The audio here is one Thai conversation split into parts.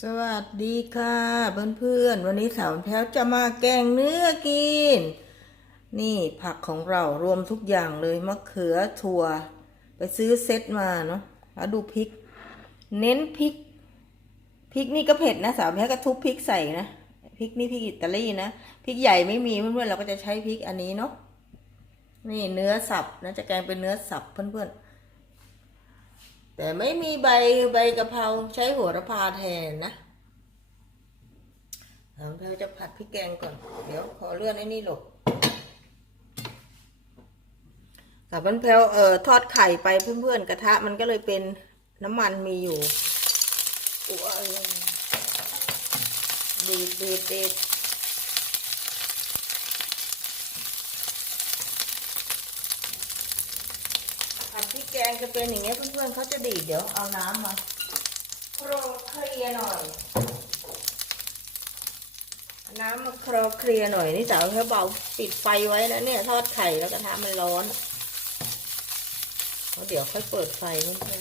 สวัสดีค่ะเพื่อนๆวันนี้สาวแพ้วจะมาแกงเนื้อกิน นี่ผักของเรารวมทุกอย่างเลยมะเขือถั่ว ไปซื้อเซตมาเนาะแล้วดูพริก เน้นพริกพริกนี่ก็เผ็ดนะสาวแพ้วก็ทุบพริกใส่นะพริกนี่พริกอิตาลีนะพริกใหญ่ไม่มีเพื่อนๆเราก็จะใช้พริกอันนี้เนาะนี่เนื้อสับนะจะแกงเป็นเนื้อสับเพื่อนๆ แต่ไม่มีใบใบกะเพราใช้หัวระพาแทนนะเราจะผัดพริกแกงก่อน เดี๋ยวขอเลื่อนไอ้นี่หลบสาบันแพลวเอ่อทอดไข่ไปเพื่อนๆกระทะมันก็เลยเป็นน้ำมันมีอยู่อ้วยดีดดีดดีด พริกแกงจะเป็นอย่างเงี้ยเพื่อนๆเขาจะดีดเดี๋ยวเอาน้ำมาโครเคลียร์หน่อย น้ำมาคลอเคลียร์หน่อยนี่สาวแค่เบาปิดไฟไว้นะเนี่ยทอดไข่แล้วกระทะมันร้อนแล้วเดี๋ยวค่อยเปิดไฟเพื่อน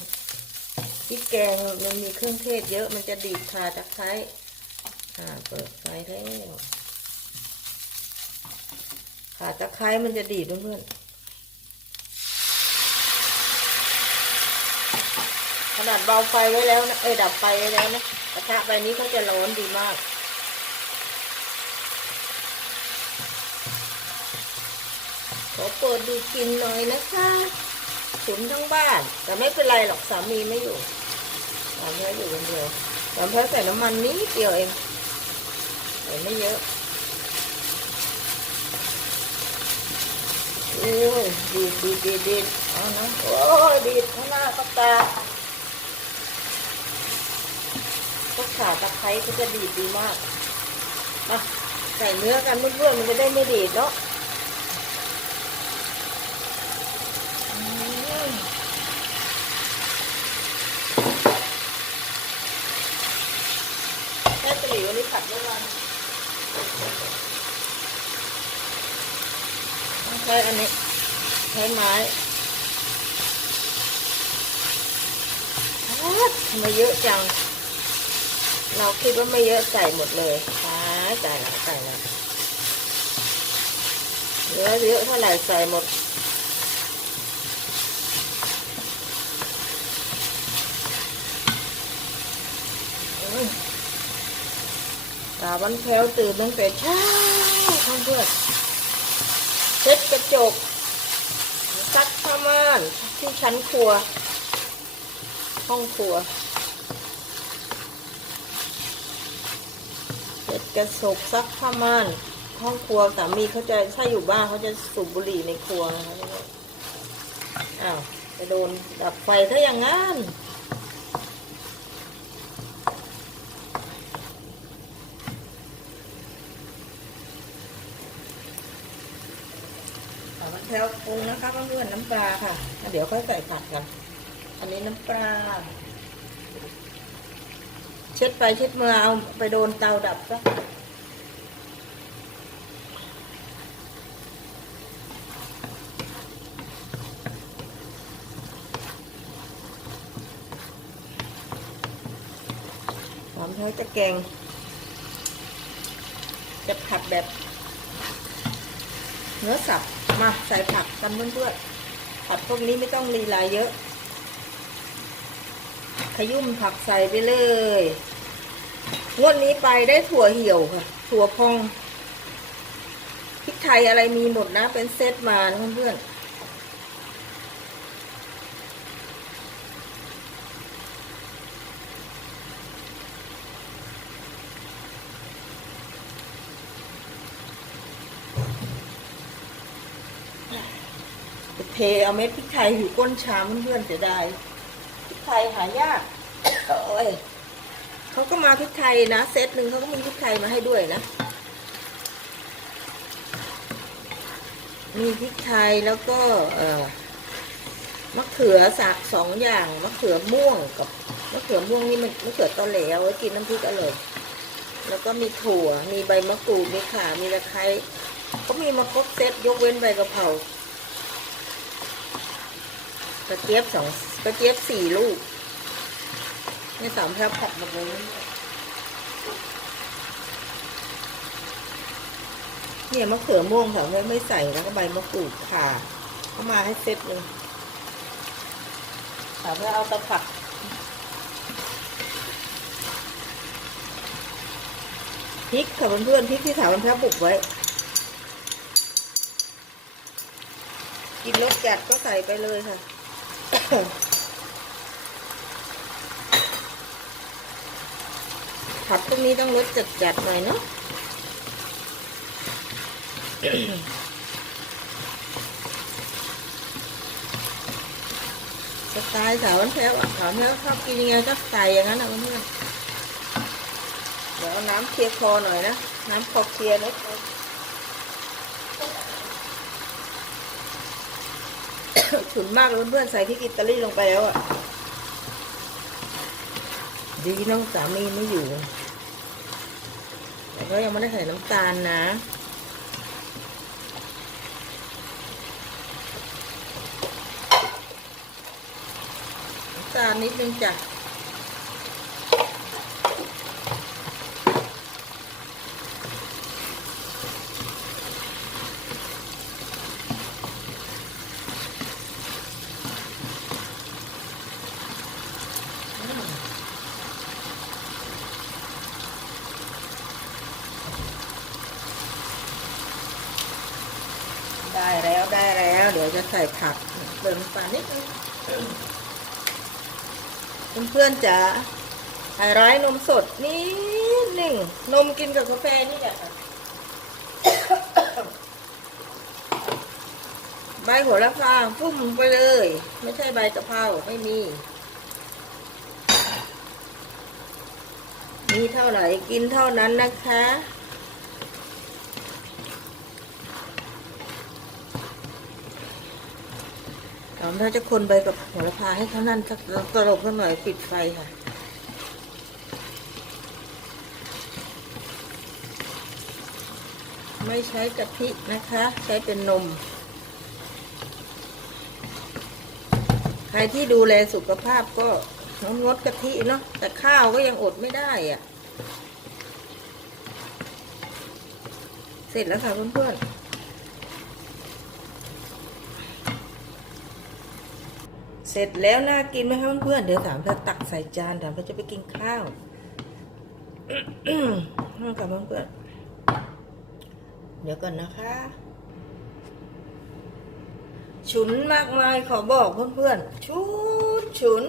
ๆพริกแกงมันมีเครื่องเทศเยอะมันจะดีดคาตะไคร้อ่าเปิดไฟแล้วขาตะไคร้มันจะดีดเพื่อนๆ นาดเบาไฟไว้แล้วนะ เอ้ยดับไฟไว้แล้วนะกระทะใบนี้เขาจะร้อนดีมาก ขอเปิดดูกินหน่อยนะคะฉุนทั้งบ้าน แต่ไม่เป็นไรหรอกสามีไม่อยู่สามีอยู่คนเดียวสามีใส่น้ำมันนิดเดียวเองใส่ไม่เยอะโอ้ยดีดดีดดีดดีดเอานะโอ้ยดีดข้างหน้าก็ตา ก็ขาตะไคร้ก็จะดีดดีมากมาใส่เนื้อกันเพื่อนๆมันจะได้ไม่ดีดเนาะแม่ตลีวันนี้ผัดไม่วันใช้อันนี้ใช้ไม้อ๊าเยอะจัง เราคิดว่าไม่เยอะใส่หมดเลยตายใจละใจละเหลือเยอะเท่าไหร่ใส่หมด ตาวันแพลวตื่นตั้งแต่เช้าเพื่อนเช็ดกระจกซักผ้าม่านที่ชั้นครัว ห้องครัวเช็ด กระจกซักผ้าม่านห้องครัวสามีเขาจะถ้าอยู่บ้านเขาจะสูบบุหรี่ในครัวนะคะอ้าวจะโดนดับไฟถ้าอย่างงั้นขอมันแถวปรุงนะคะเพื่อนๆน้ำปลาค่ะ เดี๋ยวค่อยใส่ผัดกัน อันนี้น้ำปลา ช็ดไปเช็ดมาเอาไปโดนเตาดับซะหอมแท้จะแกง จะผัดแบบเนื้อสับมาใส่ผักกันเพื่อนๆผัดพวกนี้ไม่ต้องลีลาเยอะ ขยุ่มผักใส่ไปเลย งวดนี้ไปได้ถั่วเหี่ยวค่ะ ถั่วพองพริกไทยอะไรมีหมดนะ เป็นเซตมานะเพื่อนเทเอาเม็ดพริกไทยอยู่ก้นชามเพื่อนๆเสียดายพริกไทยหายากโอ้ย เขาก็มาพริกไทยนะ เซตหนึ่งเขาก็มีพริกไทยมาให้ด้วยนะ มีพริกไทยแล้วก็เออมะเขือสักสองอย่างมะเขือม่วงกับมะเขือม่วงนี่มันมะเขือตอแหลเวกินน้ำพริกอร่อยแล้วก็มีถั่วมีใบมะกรูดมีข่ามีตะไคร้ก็มีมาครบเซตยกเว้นใบกะเพรากระเจี๊ยบสองกระเจี๊ยบสี่ลูก นี่สามแทบผักแบบนี้เนี่ยมะเขือม่วงสามแทบไม่ใส่แล้วก็ใบมะกรูดค่ะเข้ามาให้เซ็ตเลยสามแทบเอาตะผักพริกค่ะเพื่อนๆพริกที่สาวมันแทบบุกไว้ กินรสจัดก็ใส่ไปเลยค่ะ ผัดพวกนี้ต้องรสจัดๆหน่อยเนาะสไตล์สาวันแพ้วอะสาวนแพ้วชอบกินยังไงก็ใส่อย่างนั้นนะเพื่อนเดี๋ยวน้ำเคลียร์คอหน่อยนะ น้ำคอเคลียร์นะฉุนมากเลยเพื่อนใส่พริกอิตาลีลงไปแล้วอะ ดีน้องสามีไม่อยู่ ก็ยังไม่ได้ใส่น้ำตาลนะน้ำตาลนิดนึงจ้ะได้แล้วได้แล้ว เดี๋ยวจะใส่ผักเติมน้ำตานิดนึงเพื่อนๆจะไฮไลท์นมสดนิดหนึ่ง นมกินกับกาแฟนี่แหละค่ะใบโหระพาฟุ่มไปเลย ไม่ใช่ใบกะเพราไม่มี มีเท่าไหร่กินเท่านั้นนะคะ เราเราจะคนใบกับโหระพาให้เขานั่นสักตลบกันหน่อยปิดไฟค่ะไม่ใช้กะทินะคะ ใช้เป็นนม ใครที่ดูแลสุขภาพก็งดกะทิเนาะแต่ข้าวก็ยังอดไม่ได้อะ่ะ เสร็จแล้วค่ะเพื่อนๆ เสร็จแล้วน่ากินไหมคะเพื่อนๆเดี๋ยวถามจะตักใส่จานถามจะไปกินข้าวนั่งกับเพื่อนๆเดี๋ยวก่อนนะคะ ฉุนมากมายขอบอกเพื่อนๆชุนฉุน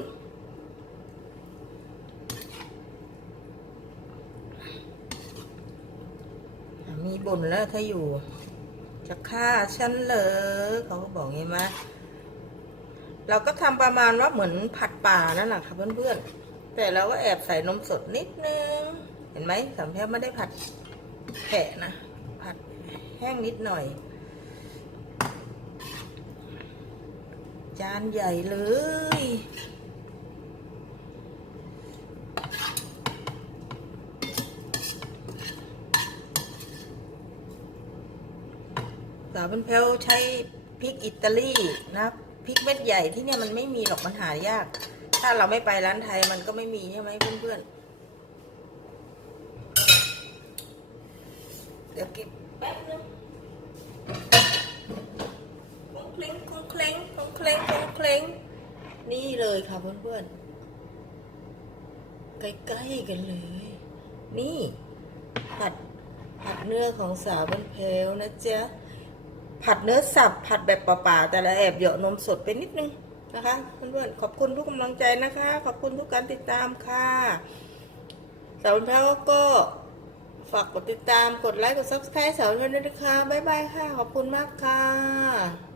มีบ่นแล้วถ้าอยู่ จะฆ่าฉันเหรอเขาก็บอกงี้มา เราก็ทำประมาณว่าเหมือนผัดป่านั่นแหละค่ะเพื่อนๆ แต่เราก็แอบใส่นมสดนิดนึง เห็นไหมสำเพ็ไม่ได้ผัดแกะนะ ผัดแห้งนิดหน่อย จานใหญ่เลยสาวเป็นแพลใช้พริกอิตาลีนะ พริกเม็ดใหญ่ที่เนี่ยมันไม่มีหรอกมันหายาก ถ้าเราไม่ไปร้านไทยมันก็ไม่มีใช่ไหมเพื่อนๆ เดี๋ยวเก็บแป๊บนึงคงเคล้งคงเคล้งคงเคล้งคงเคล้งนี่เลยค่ะเพื่อนๆ ใกล้ๆกันเลย นี่ผัดผัดเนื้อของสาวเป็นเพลวนะจ๊ะ ผัดเนื้อสับผัดแบบเปล่าๆแต่ละแอบเหยาะนมสดไปนิดนึงนะคะเพื่อนๆขอบคุณทุกกำลังใจนะคะ ขอบคุณทุกการติดตามค่ะสาวเป็นเพลวก็ฝากกดติดตามกดไลค์กด subscribe สาวเป็นเพลวด้วยนะคะบ๊ายบายค่ะ ขอบคุณมากค่ะ